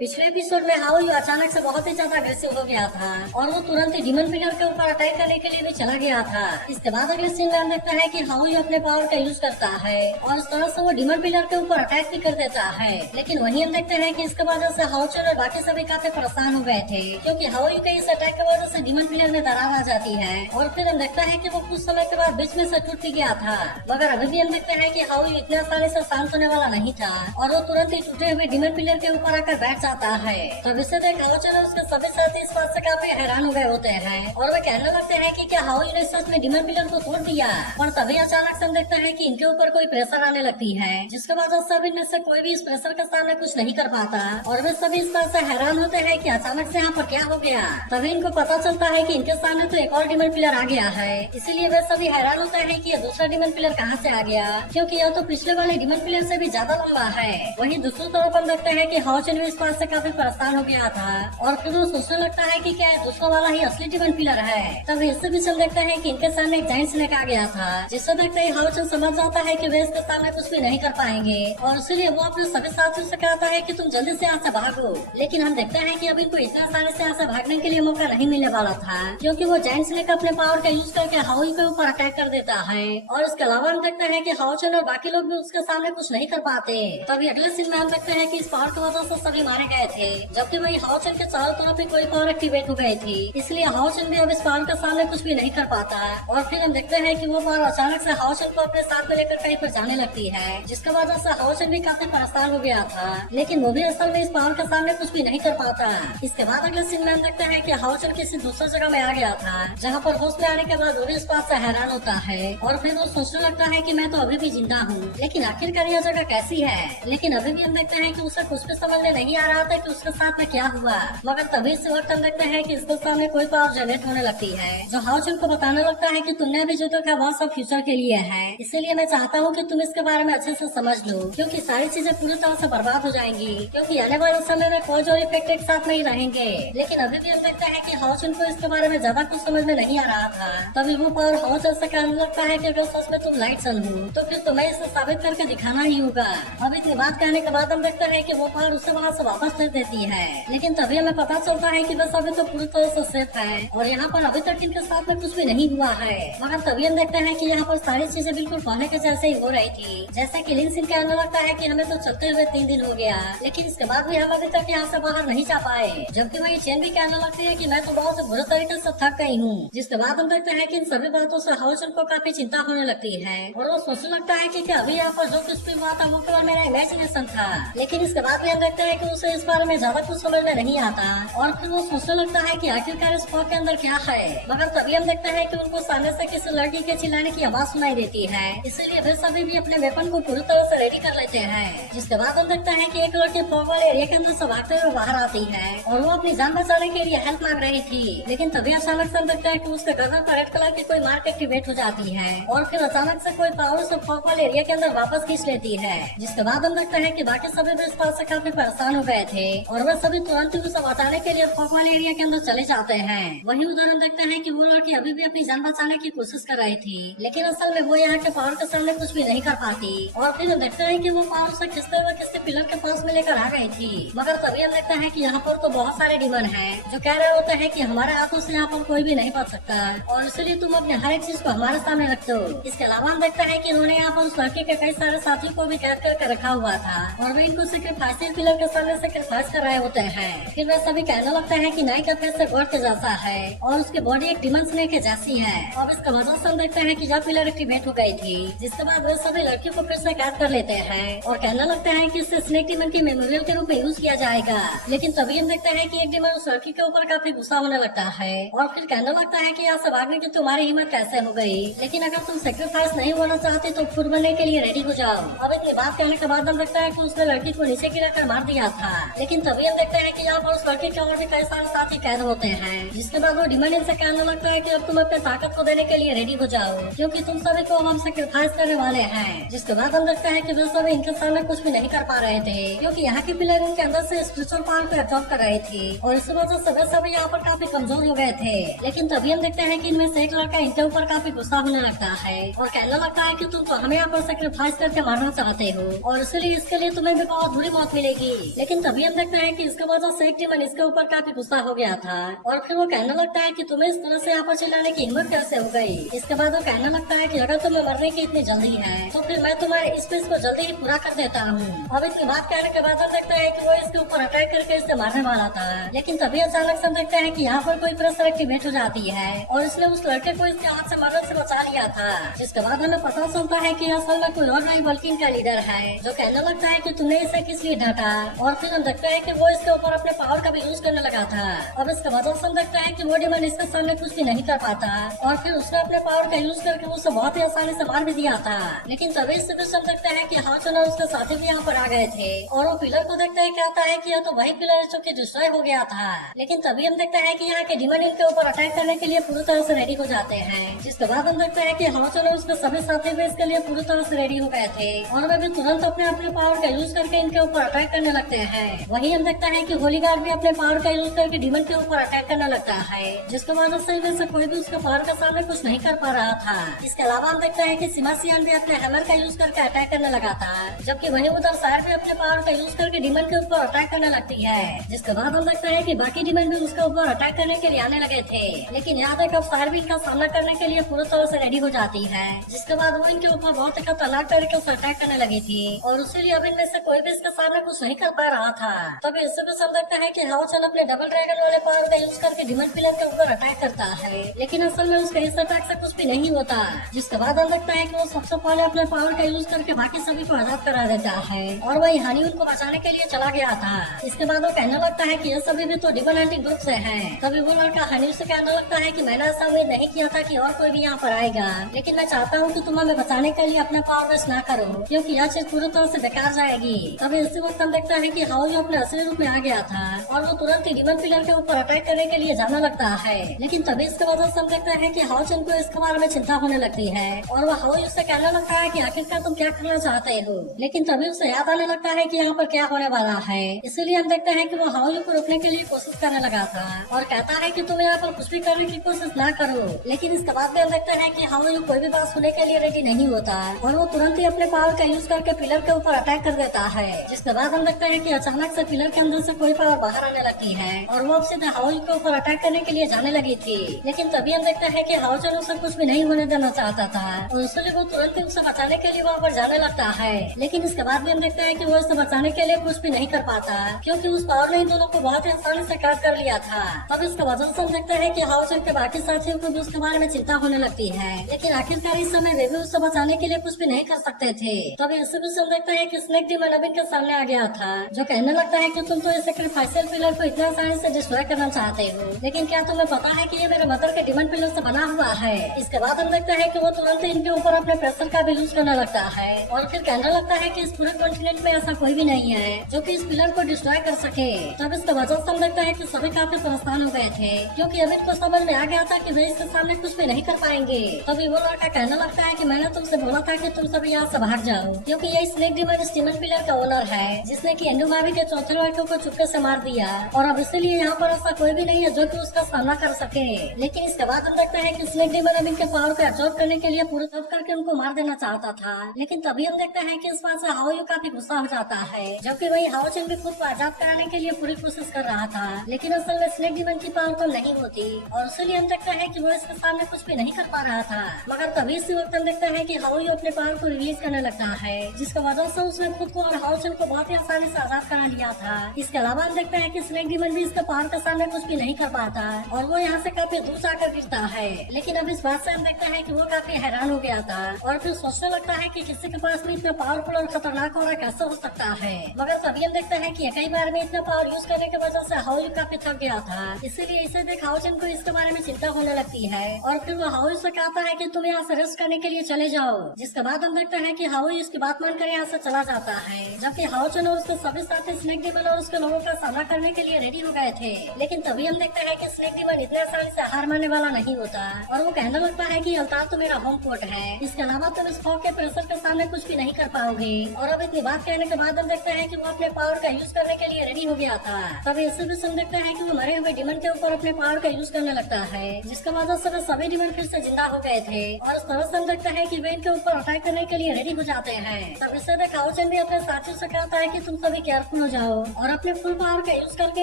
पिछले एपिसोड में how you अचानक से बहुत ही ज्यादा अग्रेसिव हो गया था और वो तुरंत ही डिमन पिलर के ऊपर अटैक करने के लिए भी चला गया था। इसके बाद अगले सीन में हम देखते हैं कि हाउ यू अपने पावर का यूज करता है और इस तरह से वो डिमन पिलर के ऊपर अटैक भी कर देता है। लेकिन वहीं हम देखते हैं कि इसके वजह से हाउचर और बाकी सभी काफी परेशान हो गए थे, क्योंकि हाउ यू के इस अटैक की वजह से डिमन पिलर में दरार आ जाती है और फिर हम देखते हैं कि वो कुछ समय के बाद बीच में से टूट भी गया था। मगर अभी भी हम देखते हैं कि हाउ यू इतने आसानी से शांत होने वाला नहीं था और वो तुरंत ही टूटे हुए डिमन पिलर के ऊपर आकर बैठ जाता है। तब इसे देख हाउचर और उसके सभी साथी इस बात से काफी हैरान हो गए होते हैं और वे कहने लगते हैं कि क्या हाउ ने सच में डिमन पिलर को तोड़ दिया। और तभी अचानक से हम देखते हैं कि इनके ऊपर कोई प्रेशर आने लगती है, जिसके बाद सब इनमें से कोई भी इस प्रेशर के सामने कुछ नहीं कर पाता और वे सभी इस बात से हैरान होते हैं कि अचानक से यहाँ पर क्या हो गया। तभी इनको पता चलता है कि इनके सामने तो एक और डिमन पिलर आ गया है, इसीलिए वे सभी हैरान होते हैं कि ये दूसरा डिमन पिलर कहाँ से आ गया, क्योंकि यह तो पिछले वाले डिमन पिलर से भी ज्यादा लंबा है। वहीं दूसरी तरफ हम देखते हैं कि हाउचन भी इस बात से काफी परेशान हो गया था और फिर वो सोचने लगता है कि क्या दूसरा वाला ही असली डिमन पिलर है। तब इससे भी हम देखते हैं कि इनके सामने एक जाइंट स्नेक आ गया था, जिससे देखते ही हाउचन समझ जाता है कि वे इसके सामने कुछ भी नहीं कर पाएंगे और इसीलिए वो अपने सभी साथियों से कहता है कि तुम जल्दी से यहाँ से भागो। लेकिन हम देखते हैं कि अब इनको इतना आसानी से यहाँ से भागने के लिए मौका नहीं मिलने वाला था, क्योंकि वो जाइंट स्नेक अपने पावर का यूज करके हाउई के ऊपर अटैक कर देता है और इसके अलावा हम देखते हैं कि हाउचन और बाकी लोग भी उसके सामने कुछ नहीं कर पाते। तभी अगले सीन में हम देखते हैं कि इस पावर की वजह से सभी मारे गए थे, जबकि वही हाउचन के चारों तरफ ही कोई पावर एक्टिवेट हो गई थी, इसलिए हाउचन भी अब इस पावर के सामने कुछ भी नहीं कर पाता। और फिर हम देखते हैं कि वो पावर अचानक से हाउचन को अपने साथ में लेकर कहीं पर जाने लगती है, जिसकी वजह से हाउचन भी काफी परेशान हो गया था, लेकिन वो भी असल में इस पावर के सामने कुछ भी नहीं कर पाता। इसके बाद अगले सीन में हम देखते हैं कि हाउचन किसी दूसरी जगह में आ गया था, जहाँ पर होश में आने के बाद वो भी इस बात से हैरान होता है और फिर वो सोचने लगता है कि मैं तो अभी भी जिंदा हूँ, लेकिन आखिरकार यह जगह कैसी है। लेकिन अभी भी हम देखते हैं कि उसे कुछ भी समझ में नहीं आ रहा था कि उसके साथ में क्या हुआ। मगर तभी इस वक्त हम देखते हैं कि इसके सामने कोई पावर जनरेट होने लगती है, जो हाउचन को बताने लगता है कि तुमने अभी जो देखा वह सब फ्यूचर के लिए है, इसीलिए मैं चाहता हूँ कि तुम इसके बारे में अच्छे से समझ लो, क्योंकि सारी चीजें पूरी तरह से बर्बाद हो जाएंगी, क्योंकि आने वाले समय में फौज और इफेक्ट एक साथ में ही रहेंगे। लेकिन अभी भी हम देखते हैं कि हाउचन को इसके बारे में ज्यादा कुछ समझ में नहीं आ रहा था। तभी वो पावर हाउचन से कहने लगता है कि अगर सच में तुम लाइट सन हो तो फिर तुम्हें इसे साबित करके दिखाना ही होगा। अब इतनी बात कहने के बाद हम देखते हैं कि वो पावर उसे वहाँ से वापस भेज देती है, लेकिन तभी हमें पता चलता है कि बस अभी तो पूरी तरह से सेफ है और यहाँ पर अभी तक इनके साथ में कुछ भी नहीं हुआ है। मगर तभी हम देखते हैं कि यहाँ पर सारी चीजें बिल्कुल पहले के जैसे ही हो रही थी, जैसे कि लिन सिंह कहने लगता है कि हमें तो चलते हुए 3 दिन हो गया, लेकिन इसके बाद भी हम अभी तक यहाँ से बाहर नहीं जा पाए। जबकि वही चैन भी कहने लगती है कि मैं तो बहुत बुरे तरीके से थक गई हूँ। जिसके बाद हम देखते हैं कि इन सभी बातों से हाउचन को काफी चिंता होने लगती है और वो सोचने लगता है कि क्या अभी यहाँ पर जो कुछ भी हुआ था वो केवल मेरा इमेजिनेशन था। लेकिन इसके बाद भी हम देखते हैं कि उसे इस बारे में ज्यादा कुछ समझ में नहीं आता और फिर वो सोचने लगता है कि आखिरकार इस फॉग के अंदर क्या है। मगर तभी हम देखते हैं कि उनको सामने से किसी लड़की के चिल्लाने की आवाज सुनाई देती है, इसीलिए वे सभी भी अपने वेपन को पूरी तरह से रेडी कर लेते हैं। जिसके बाद हम देखते हैं कि एक लड़की फॉग वाले एरिया के अंदर से भागते हुए बाहर आती है और वो अपनी जान बचाने के लिए हेल्प मांग रही थी। लेकिन तभी अचानक से हम देखते हैं कि उसके गर्दन पर रेड कलर की कोई मार्क एक्टिवेट हो जाती है और फिर अचानक से कोई पावर उसे फॉग वाले एरिया के अंदर वापस खींच लेती है। जिसके बाद हम देखते हैं कि बाकी सभी भी इस बात से काफी परेशान हो गए थे और वे सभी तुरंत ही उसे बचाने के लिए फॉग वाले एरिया के अंदर चले जाते हैं। वहीं उधर हम देखते हैं कि वो लड़की अभी भी अपनी जान बचाने की कोशिश कर रही थी, लेकिन असल में वो यहाँ के पावर के सामने कुछ भी नहीं कर पाती और फिर हम देखते हैं कि वो पावर से खिंचते हुए किसी पिलर के पास में लेकर आ गई थी। मगर तभी हम देखते हैं कि यहाँ पर तो बहुत सारे डिमन हैं जो कह रहे होते हैं कि हमारे हाथों से यहाँ पर कोई भी नहीं बच सकता और इसलिए तुम अपने हर एक चीज को हमारे सामने रखते हो। इसके अलावा हम देखते हैं कि उन्होंने यहाँ पर उस लड़की के कई सारे साथियों को भी कैद करके रखा हुआ था और वे इनको सेक्रीफाइस पिलर के सामने सेक्रीफाइस कर रहे होते हैं। फिर वे सभी कहने लगते हैं कि नाई का फेस से गॉड के जैसा है और उसकी बॉडी एक डिमन स्नेक के जैसी है। अब इसका वजह से हम देखते हैं कि जब पिलर एक्टिवेट हो गई थी, जिसके बाद वे सभी लड़कियों को फिर से कैद कर लेते हैं और कहने लगते हैं कि इसे स्नेक डिमन की मेमोरियल के रूप में यूज किया जाएगा। लेकिन तभी हम देखते हैं कि एक डिमन उस लड़की के ऊपर काफी गुस्सा होने लगता है और फिर कहने लगता है कि यहाँ से भागने की तुम्हारी हिम्मत कैसे हो गई, लेकिन अगर तुम सेक्रीफाइस नहीं होना चाहती तो खुद बनने के लिए रेडी हो जाओ। अब इतनी बात कहने के बाद हम देखते हैं कि उसने लड़की को नीचे गिराकर मार दिया था, लेकिन तभी हम देखते हैं कि यहाँ पर उस लड़की के और भी कई सारे साथी कैद होते हैं। जिसके बाद वो डिमन इनसे कहने लगता है कि अब तुम अपने ताकत को देने के लिए रेडी हो जाओ, क्योंकि तुम सभी को हम सेक्रीफाइस करने वाले हैं। जिसके बाद हम देखते हैं कि वे सभी इनके सामने कुछ भी नहीं कर पा रहे थे, क्योंकि यहाँ की पिलर इनके अंदर से स्पिरिचुअल पावर को एब्जॉर्ब कर रही थी और इस वजह से वे सभी यहाँ पर काफी कमजोर हो गए थे। लेकिन तभी हम देखते हैं कि इनमें से एक लड़का इनके ऊपर काफी गुस्सा होने लगता है और कहने लगता है कि तुम तो हमें यहाँ पर सेक्रीफाइस करके मारना चाहते हो और इसलिए इसके लिए तुम्हें भी बहुत बुरी मौत मिलेगी। लेकिन तभी हम देखते हैं कि इसके वजह से एक डीमन इसके ऊपर काफी गुस्सा हो गया था और फिर वो कहने लगता है कि तुम्हें इस तरह से यहाँ पर चिल्लाने की हिम्मत कैसे हो गई। इसके बाद वो कहने लगता है कि अगर तुम्हें मरने की इतनी जल्दी है तो फिर मैं तुम्हारे इस विश को जल्दी ही पूरा कर देता हूँ। अब इतनी बात कहने के बाद हम देखते हैं कि वो इसके ऊपर अटैक करके इसे मारने वाला था, लेकिन तभी अचानक से हम देखते हैं कि यहाँ पर कोई प्रेशर एक्टिवेट हो जाती है और इसने उस लड़के को इसके हाथ से मरने से बचा लिया था। जिसके बाद हमें पता चलता है कि असल में कोई और नहीं बल्कि इनका लीडर है, जो कहने लगता है कि तुमने इसे किस लिए डांटा। और फिर हम देखते हैं कि वो इसके ऊपर अपने पावर का भी यूज करने लगा था। अब इसके वजह से हम देखते हैं कि वो डीमन इसके सामने कुछ भी नहीं कर पाता और फिर उसने अपने पावर का यूज करके उसे बहुत ही आसानी से मार भी दिया था। लेकिन तभी इससे कुछ हम देखते हैं कि हाउचन और उसके साथी भी यहाँ पर आ गए थे और वो पिलर को देखते हैं कहता है कि यह तो वही पिलर है जो कि डिस्ट्रॉय हो गया था। लेकिन तभी हम देखते हैं कि यहाँ के डीमन इनके ऊपर अटैक करने के लिए पूरी तरह से रेडी हो जाते हैं। जिसके बाद हम देखते हैं कि हाउचन और उसके सभी साथी भी इसके लिए पूरी तरह से रेडी हो गए थे और वे भी तुरंत अपने अपने पावर का यूज करके इनके ऊपर अटैक करने लगते हैं। वही हम देखते हैं कि होली गार्ड भी अपने पावर का यूज करके डीमन के ऊपर अटैक करने लगता है, जिसके वजह से कोई भी उसके पावर के सामने कुछ नहीं कर पा रहा था। इसके अलावा हम देखते हैं कि सिमासियन भी अपने हैमर का यूज करके अटैक करने लगा था, जबकि वहीं उधर सायर भी अपने पावर का यूज करके डीमन के ऊपर अटैक करने लगती है। जिसके बाद हम देखते हैं कि बाकी डीमन भी उसके ऊपर अटैक करने के लिए आने लगे थे, लेकिन यहाँ तक अब सायर भी इनका सामना करने के लिए पूरी तरह से रेडी हो जाती है। जिसके बाद वो इनके ऊपर बहुत ही खतरनाक तरीके से अटैक करने लगी थी और इसीलिए अब इनमें से कोई भी इसके सामने कुछ नहीं कर पा रहा था। तभी इससे भी हम देखते हैं कि हाउचन अपने डबल ड्रैगन वाले पावर का यूज करके डीमन पिलर के ऊपर अटैक करता है, लेकिन असल में उसके इस अटैक से कुछ भी नहीं होता। जिसके बाद हम देखते हैं कि वो सबसे पहले अपने पावर का यूज करके बाकी सभी को आजाद करा देता है और वही हानि उनको बचाने के लिए चला गया था। इसके बाद वो कहने लगता है कि ये सभी भी तो डीमन हंटिंग ग्रुप से हैं। तभी वो लड़का हानि से कहने लगता है कि मैंने ऐसा उम्मीद नहीं किया था कि और कोई भी यहाँ पर आएगा, लेकिन मैं चाहता हूँ कि तुम हमें बचाने के लिए अपना पावर वेस्ट ना करो, क्योंकि यह चीज पूरी तरह से बेकार जाएगी। तभी इसी वक्त हम देखते हैं कि हाउ अपने असली रूप में आ गया था और वो तुरंत ही डीमन पिलर के ऊपर अटैक करने के लिए जाने लगता है। लेकिन तभी इसके वजह से हम देखते हैं कि हाउचन को इसके बारे में चिंता होने लगती है और वो हाउ उससे कहने लगता है कि आखिरकार तुम क्या करना चाहते हो। लेकिन तभी उसे याद आने लगता है कि यहाँ पर क्या होने वाला है, इसीलिए हम देखते हैं कि वो हाउ को रोकने के लिए कोशिश करने लगा था और कहता है कि तुम यहाँ पर कुछ भी करने की कोशिश ना करो। लेकिन इसके बाद भी हम देखते हैं कि हाउ कोई भी बात सुनने के लिए रेडी नहीं होता और वो तुरंत ही अपने पावर का यूज करके पिलर के ऊपर अटैक कर देता है। जिसके बाद हम देखते हैं कि अचानक से पिलर के अंदर से कोई पावर बाहर आने लगती है और वो अब सीधे हाउल के ऊपर अटैक करने के लिए जाने लगी थी। लेकिन तभी हम देखते हैं कि हाउचन उसे कुछ भी नहीं होने देना चाहता था और इसलिए वो तुरंत ही उसे बचाने के लिए वहाँ पर जाने लगता है। लेकिन इसके बाद भी हम देखते हैं कि वो उसे बचाने के लिए कुछ भी नहीं कर पाता, क्योंकि उस पावर ने इन दोनों को बहुत ही आसानी से कैद कर लिया था। तब इसके वजह से हम देखते हैं कि हाउचन के बाकी साथियों को भी उसके बारे में चिंता होने लगती है, लेकिन आखिरकार इस समय वे भी उसे बचाने के लिए कुछ भी नहीं कर सकते थे। तभी इससे भी हम देखते हैं कि स्नेक डीमन अब इनके सामने आ गया था, जो कहने लगता है कि तुम तो इस सैक्रिफाइशियल पिलर को इतना आसानी से डिस्ट्रॉय करना चाहते हो, लेकिन क्या तुम्हें पता है कि ये मेरे मदर के डीमन पिलर से बना हुआ है। इसके बाद हम देखते हैं कि वो तुरंत इनके ऊपर अपने प्रेशर का भी यूज करने लगता है और फिर कहने लगता है कि इस पूरे कॉन्टिनेंट में ऐसा कोई भी नहीं है जो कि इस पिलर को डिस्ट्रॉय कर सके। तब इसके वजह से हम देखते हैं कि सभी काफी परेशान हो गए थे, क्योंकि अब इनको समझ में आ गया था कि वे इसके सामने कुछ भी नहीं कर पाएंगे। तभी वो लड़का कहने लगता है कि मैंने तुमसे बोला था कि तुम सभी यहाँ से भाग जाओ, क्योंकि ये स्नेक डीमन इस डीमन पिलर का ओनर है, जिसने कि एंडोमावी के चौथे लड़के को चुपके से मार दिया और अब इसीलिए यहाँ पर ऐसा कोई भी नहीं है जो कि उसका सामना कर सके। लेकिन इसके बाद हम देखते हैं कि स्नेक डीमन अब इनके पावर को एब्जॉर्ब करने के लिए पूरे तब करके उनको मार देना चाहता था। लेकिन तभी हम देखते हैं कि इस बात से हाओ काफी गुस्सा हो जाता है, जबकि वही हाओचन भी खुद को आजाद कराने के लिए पूरी कोशिश कर रहा था, लेकिन असल में स्नेक डीमन की पावर कम नहीं होती और इसलिए हम देखते हैं कि वो इसके सामने कुछ भी नहीं कर पा रहा था। मगर तभी इसी वक्त हम देखते हैं कि हाओ अपने पावर को रिलीज करने लगता है, जिसकी वजह से उसने खुद को और हाओचन को बहुत ही आसानी से आजाद करा लिया था। इसके अलावा हम देखते हैं कि स्नेक डीमन भी इसके पावर के सामने कुछ भी नहीं कर पाता और वो यहाँ से काफी दूर जाकर गिरता है। लेकिन अब इस बात से हम देखते हैं कि वो काफी हैरान हो गया था और फिर सोचने लगता है कि किसी के पास भी इतना पावरफुल और खतरनाक हो रहा कैसे हो सकता है। मगर तभी हम देखते हैं कि कई बार में इतना पावर यूज करने की वजह से हाउ काफी थक गया था, इसीलिए इसे देख हाउचन को इसके बारे में चिंता होने लगती है और फिर वो हाउ से कहता है कि तुम यहाँ से रेस्ट करने के लिए चले जाओ। जिसके बाद हम देखते हैं कि हाउ इसकी बात मानकर यहाँ से चला जाता है, जबकि हाउचन और उसके सभी साथी स्नेक डीमन और उसके लोगों का सामना करने के लिए रेडी हो गए थे। लेकिन तभी हम देखते हैं कि स्नेक डीमन इतने आसानी से हार मानने वाला नहीं होता और वो कहने लगता है कि अवतार तो मेरा होम कोर्ट है, इसके अलावा तुम इस फॉग के प्रेशर के सामने कुछ भी नहीं कर पाओगे। और अब इतनी बात कहने के बाद हम देखते हैं कि वो अपने पावर का यूज करने के लिए रेडी हो गया था। तभी इसे भी हम देखते हैं कि वो मरे हुए डीमन के ऊपर अपने पावर का यूज करने लगता है, जिसके वजह से वे सभी डीमन फिर से जिंदा हो गए थे और इस तरह से हम देखते हैं कि वे इनके ऊपर अटैक करने के लिए रेडी हो जाते हैं। तब इससे देख हाउचन भी अपने साथियों से कहता है कि तुम सभी केयरफुल पावरफुल हो जाओ और अपने फुल पावर का यूज करके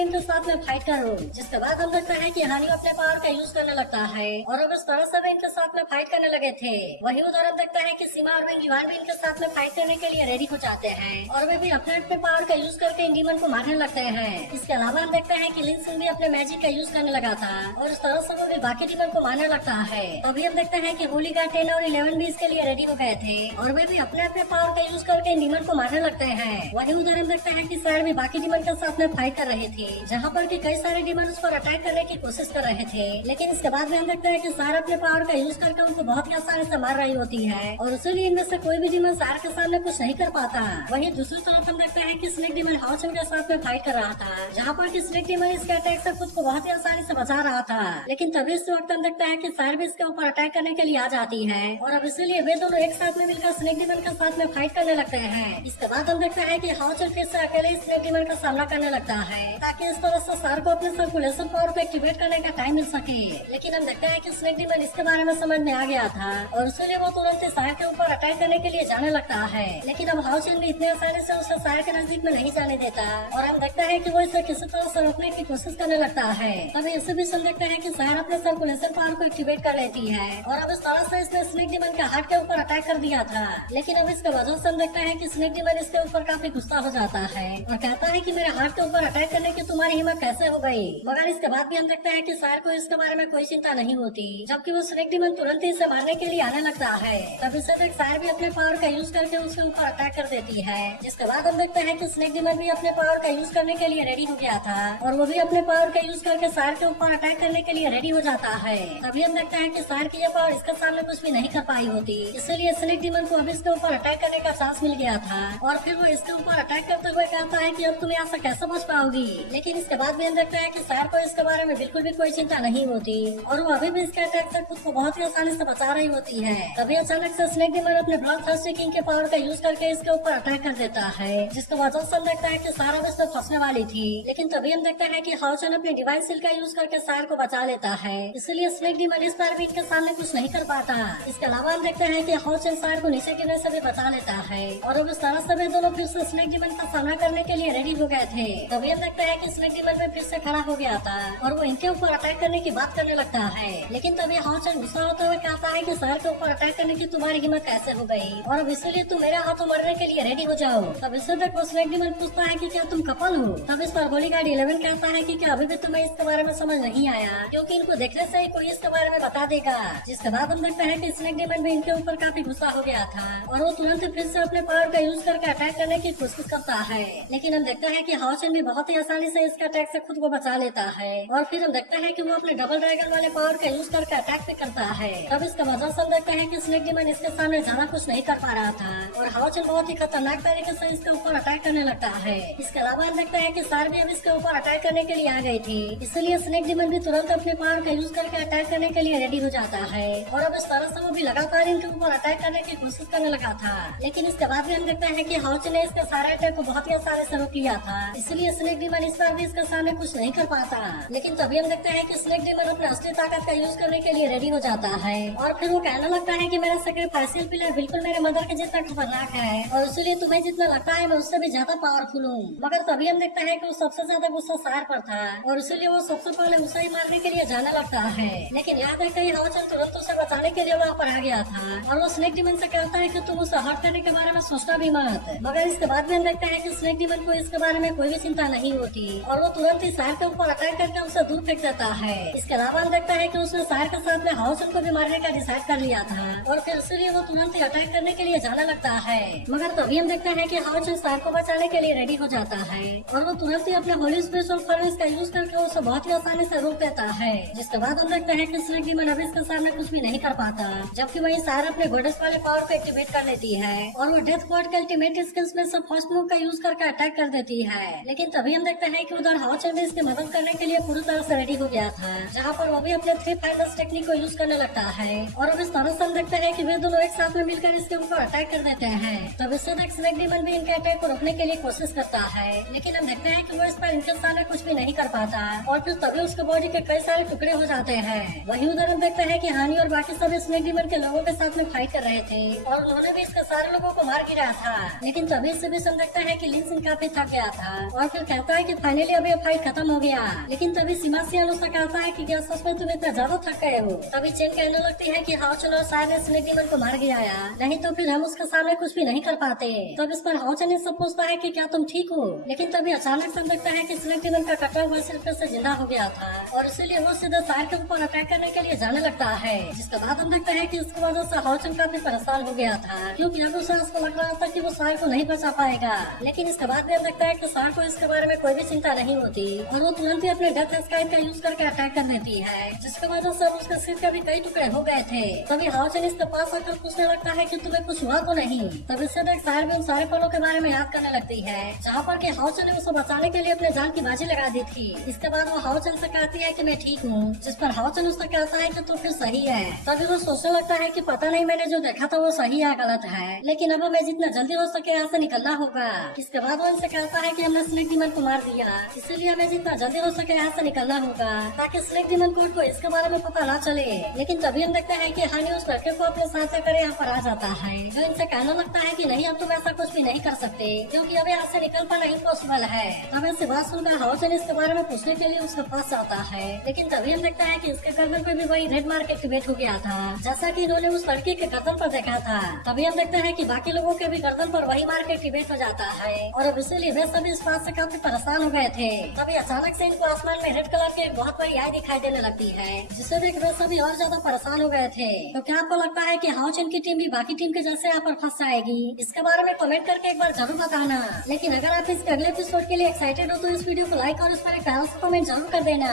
इनके साथ में फाइट करो। जिसके बाद हम देखते हैं कि हानि अपने पावर का यूज करने लगता है और अब इस तरह से वे इनके साथ में फाइट करने लगे थे। वही उधर हम देखते हैं कि सीमा और विंग युआन भी इनके साथ में फाइट करने के लिए रेडी हो जाते हैं और वे भी अपने अपने पावर का यूज करके इन डीमन को मारने लगते हैं। इसके अलावा हम देखते हैं कि लिन सिंह भी अपने मैजिक का यूज करने लगा था और इस तरह से वो भी बाकी डीमन को मारने लगता है। अभी हम देखते हैं कि होली का 10 और 11 भी इसके लिए रेडी हो गए थे और वे भी अपने अपने पावर का यूज करके इन डीमन को मारने लगते हैं। वही उधर हम देखते हैं कि साइड भी बाकी डीमन के साथ में फाइट कर रहे थे, जहाँ पर कि कई सारे डीमन उस पर अटैक करने की कोशिश कर रहे थे। लेकिन इसके बाद भी हम देखते हैं कि सार अपने पावर का यूज करके उनको बहुत ही आसानी से मार रही होती है और इसीलिए इनमें से कोई भी डीमन सार के सामने कुछ नहीं कर पाता। वहीं दूसरी तरफ हम देखते हैं कि स्नेक डीमन हाउचन के साथ में फाइट कर रहा था, जहाँ पर कि स्नेक डीमन इसके अटैक से खुद को बहुत ही आसानी से बचा रहा था। लेकिन तभी इस वक्त हम देखते हैं कि सार भी इसके ऊपर अटैक करने के लिए आ जाती है और अब इसीलिए वे दोनों एक साथ में मिलकर स्नेक डीमन के साथ में फाइट करने लगते हैं। इसके बाद हम देखते हैं कि हाउचन फिर से अकेले स्नेक डीमन का सामना करने लगता है ताकि इस तरह से सार को अपने सर्कुलेशन पावर को एक्टिवेट करने का टाइम मिल सके। लेकिन हम देखते हैं कि स्नेक डीमन इसके बारे में समझ में आ गया था और इसीलिए वो तुरंत ही सार के ऊपर अटैक करने के लिए जाने लगता है। लेकिन अब हाउचन भी इतने आसानी से उसे सार के नजदीक में नहीं जाने देता और हम देखते हैं कि वो इसे किसी तरह से रोकने की कोशिश करने लगता है। तभी इसे भी हम देखते हैं कि सार अपने सर्कुलेशन पावर को एक्टिवेट कर लेती है और अब इस तरह से इसने स्नेक डीमन के हार्ट के ऊपर अटैक कर दिया था। लेकिन अब इसके वजह से हम देखते हैं कि स्नेक डीमन इसके ऊपर काफी गुस्सा हो जाता है और कहता है कि मेरे हार्ट के ऊपर अटैक करने की तुम्हारी हिम्मत कैसे हो गई। मगर इसके बाद भी हम देखते हैं कि सार को इसके बारे में कोई चिंता नहीं होती, जबकि वो स्नेक डीमन तुरंत ही इसे मारने के लिए आने लगता है। तब इसे देख सार भी अपने पावर का यूज करके उसके ऊपर अटैक कर देती है। जिसके बाद हम देखते हैं कि स्नेक डीमन भी अपने पावर का यूज करने के लिए रेडी हो गया था और वो भी अपने पावर का यूज करके सार के ऊपर अटैक करने के लिए रेडी हो जाता है। तभी हम देखते हैं कि सार की यह पावर इसके सामने कुछ भी नहीं कर पाई होती, इसलिए स्नेक डीमन को अभी इसके ऊपर अटैक करने का चांस मिल गया था और फिर वो इसके ऊपर अटैक करते हुए कहता है कि अब तुम यहाँ से कैसे बच पाओगी। लेकिन इसके बाद भी हम देखते हैं कि सार को इसके बारे में बिल्कुल भी कोई चिंता नहीं होती और वो अभी भी इसके अटैक से खुद को बहुत ही आसानी से बचा रही होती है। तभी अचानक से स्नेक डीमन अपने ब्लड थर्स्टी किंग के पावर का यूज करके इसके ऊपर अटैक कर देता है, जिसके वजह से हम देखते हैं कि सारा बस में फंसने वाली थी। लेकिन तभी हम देखते हैं कि हाउचन अपने डिवाइन सील का यूज करके सार को बचा लेता है, इसलिए स्नेक डीमन इस बार भी इनके सामने कुछ नहीं कर पाता। इसके अलावा हम देखते हैं कि हाउचन सार को नीचे गिरने से भी बचा लेता है और अब इस तरह से वे दोनों फिर से स्नेक डीमन का सामना करने के लिए रेडी हो गए थे। तभी हम देखते हैं कि स्नेक डीमन में फिर से खड़ा हो गया था और वो इनके ऊपर अटैक करने की बात करने लगता है। लेकिन तभी हाउचन गुस्सा होते हुए कहता है कि सार के ऊपर अटैक करने की तुम्हारी हिम्मत कैसे हो गई और अब इसीलिए तुम मेरे हाथों मरने के लिए रेडी हो जाओ। तब इससे तक वो स्नेक डीमन पूछता है कि क्या तुम कपल हो। तब इस पर बॉडीगार्ड 11 कहता है कि क्या अभी भी तुम्हें इसके बारे में समझ नहीं आया, क्योंकि इनको देखने से ही कोई इसके बारे में बता देगा। जिसके बाद हम देखते हैं कि स्नेक डीमन भी इनके ऊपर काफी गुस्सा हो गया था और वो तुरंत फिर से अपने पावर का यूज करके अटैक करने की कोशिश करता है। लेकिन हम देखते हैं कि हाउचन भी बहुत ही आसानी से इसके अटैक से खुद को बचा लेता है और फिर हम देखते हैं कि वो अपने डबल ड्रैगन वाले पावर का यूज करके अटैक भी करता है। तब इसका वजह से हम देखते हैं कि स्नेक डीमन इसके सामने ज्यादा कुछ नहीं कर पा रहा था और हाउचन बहुत ही खतरनाक तरीके से इसके ऊपर अटैक करने लगता है। इसके अलावा हम देखते हैं कि सार भी अब इसके ऊपर अटैक करने के लिए आ गई थी, इसलिए स्नेक डीमन भी तुरंत अपने पावर का यूज करके अटैक करने के लिए रेडी हो जाता है और अब इस तरह से वो भी लगातार इनके ऊपर अटैक करने की कोशिश करने लगा था। लेकिन इसके बाद भी हम देखते हैं कि हाउचन ने इसके सारे अटैक को बहुत ही आसानी से रोक लिया था, इसलिए स्नेक डीमन इस बार भी इसके सामने कुछ नहीं कर पाता। लेकिन तभी हम देखते हैं कि स्नेक डीमन अपने असली ताकत का यूज करने के लिए रेडी हो जाता है और फिर वो कहने लगता है कि मेरा सैक्रिफाइशियल पिलर बिल्कुल मेरे मदर के जितना खतरनाक है और इसलिए तुम्हें जितना लगता है मैं उससे भी ज्यादा पावरफुल हूँ। मगर तभी हम देखते हैं कि वो सबसे ज्यादा गुस्सा सार पर था और इसीलिए वो सबसे पहले उसे ही मारने के लिए जाने लगता है। लेकिन याद है कि हाउचन तुरंत उसे बचाने के लिए वहाँ पर आ गया था और वो स्नेक डीमन से कहता है कि तुम उसे हर्ट करने के बारे में सोचना भी मत। मगर इसके बाद भी हम देखते हैं कि स्नेक डीमन को इसके बारे में कोई भी चिंता नहीं होती और वो तुरंत ही सार के ऊपर अटैक करके उसे दूर फेंक देता है। इसके अलावा हम देखते हैं कि उसने सार के साथ में हाउचन को भी मारने का डिसाइड कर लिया था और फिर इसलिए वो तुरंत ही अटैक करने के लिए जाने लगता है। मगर तभी हम देखते हैं कि हाउचन सार को बचाने के लिए रेडी हो जाता है और वो तुरंत ही अपने होली स्पेशल फर्नेस का यूज करके उसे बहुत ही आसानी से रोक देता है। जिसके बाद हम देखते हैं कि स्नेक डीमन अभी इसके सामने कुछ भी नहीं कर पाता, जबकि वही सार अपने गोडेस वाले पावर को एक्टिवेट कर लेती है और वो डेथ गॉड के अल्टीमेट स्किल्स में से फर्स्ट मूव का यूज करके अटैक कर देती है। लेकिन तभी हम देखते हैं कि उधर हाउचन भी इसकी मदद करने के लिए पूरी तरह से रेडी हो गया था, जहाँ पर वो भी अपने 3 फाइनल्स टेक्निक को यूज करने लगता है और अब इस तरह से हम देखते हैं कि वे दोनों एक साथ में मिलकर इसके ऊपर अटैक कर देते हैं। तब इससे तक स्नेक डीमन भी इनके अटैक को रोकने के लिए कोशिश करता है, लेकिन हम देखते हैं कि वो इस पर इनके सामने कुछ भी नहीं कर पाता और फिर तभी उसके बॉडी के कई सारे टुकड़े हो जाते हैं। वही उधर हम देखते हैं कि हानि और बाकी सभी स्नेक डीमन के लोगों के साथ में फाइट कर रहे थे और उन्होंने भी इसके सारे लोगों को मार गिराया था। लेकिन तभी से भी हम देखते हैं कि लिन सिंह काफी थक गया था और फिर कहता है कि फाइनली अभी फाइट खत्म हो गया। लेकिन तभी सीमा सिंह उससे कहता है कि क्या सच में तुम इतना ज्यादा थक गए हो। तभी चेन कहने लगती है कि हाओ चन और शायद ने स्नेक डीमन को मार गिराया, नहीं तो फिर हम उसके सामने कुछ भी नहीं कर पाते। तब इस पर हाओ चन इससे पूछता है कि क्या तुम ठीक हो। लेकिन तभी अचानक से देखता है कि स्नेक डीमन का कटा हुआ सिर फिर से जिंदा हो गया था और इसीलिए वो सीधे शहर के ऊपर अटैक करने के लिए जाने लगता है। जिसके बाद हम देखते हैं कि उसकी वजह से हाओ चन काफी परेशान हो गया था, क्योंकि अब उसे उसको लग रहा था कि वो शहर को नहीं बचा पाएगा। लेकिन इसके बाद भी हम देखता है कि शहर को इसके बारे में कोई भी चिंता नहीं होती और वो तुरंत ही अपने डेथ स्काइप का यूज करके अटैक कर देती है, जिसकी वजह से उसके सिर के भी कई टुकड़े हो गए थे। तभी हाओ चन इसके पास आकर पूछने लगता है कि तुम्हें कुछ हुआ तो नहीं। तब इससे देख शहर में उन सारे पलों के बारे में याद करने लगती है जहाँ पर कि हाओ चन ने उसे बचाने के लिए अपने जान की बाजी लगा दी थी। इसके बाद वो हाओ चन से कहती है कि मैं ठीक हूँ, जिस पर हाओ चन उससे कहता है कि तो फिर सही है। तभी वो सोचने लगता है कि पता नहीं मैंने जो देखा था वो सही या गलत है, लेकिन अब हमें जितना जल्दी हो सके यहाँ से निकलना होगा। इसके बाद वो इनसे कहता है कि हमने स्नेक डीमन को मार दिया, इसीलिए हमें जितना जल्दी हो सके यहाँ से निकलना होगा ताकि स्नेक डीमन कोड को इसके बारे में पता ना चले। लेकिन तभी हम देखते हैं कि हानि उस लड़के को अपने साथ लेकर यहाँ पर आ जाता है, जो इनसे कहने लगता है कि नहीं अब तुम ऐसा कुछ भी नहीं कर सकते क्योंकि अब यहाँ से निकल पाना इम्पॉसिबल है। तब ऐसी बात सुनकर हाओ चन इसके बारे में पूछने के लिए उसके पास जाता है, लेकिन तभी हम देखता है कि इसके गर्दन पे भी वही रेड मार्क एक्टिवेट हो गया था जैसा कि इन्होंने उस लड़के के गर्दन पर देखा था। तभी हम देखते हैं कि बाकी लोगों के भी गर्दन पर वही मार्क एक्टिवेट हो जाता है और अब इसीलिए वे सभी इस बात से काफी परेशान हो गए थे। तभी अचानक से इनको आसमान में रेड कलर की एक बहुत बड़ी आई दिखाई देने लगती है, जिससे देख वे सभी और ज्यादा परेशान हो गए थे। तो क्या आपको लगता है कि हाओ चन की टीम भी बाकी टीम के जैसे यहाँ पर फंस जाएगी? इसके बारे में कमेंट करके एक बार जरूर बताना। लेकिन अगर आप इसके अगले एपिसोड के लिए एक्साइटेड हो तो इस वीडियो को लाइक और इस पर एक प्यारा सा कमेंट जरूर कर देना।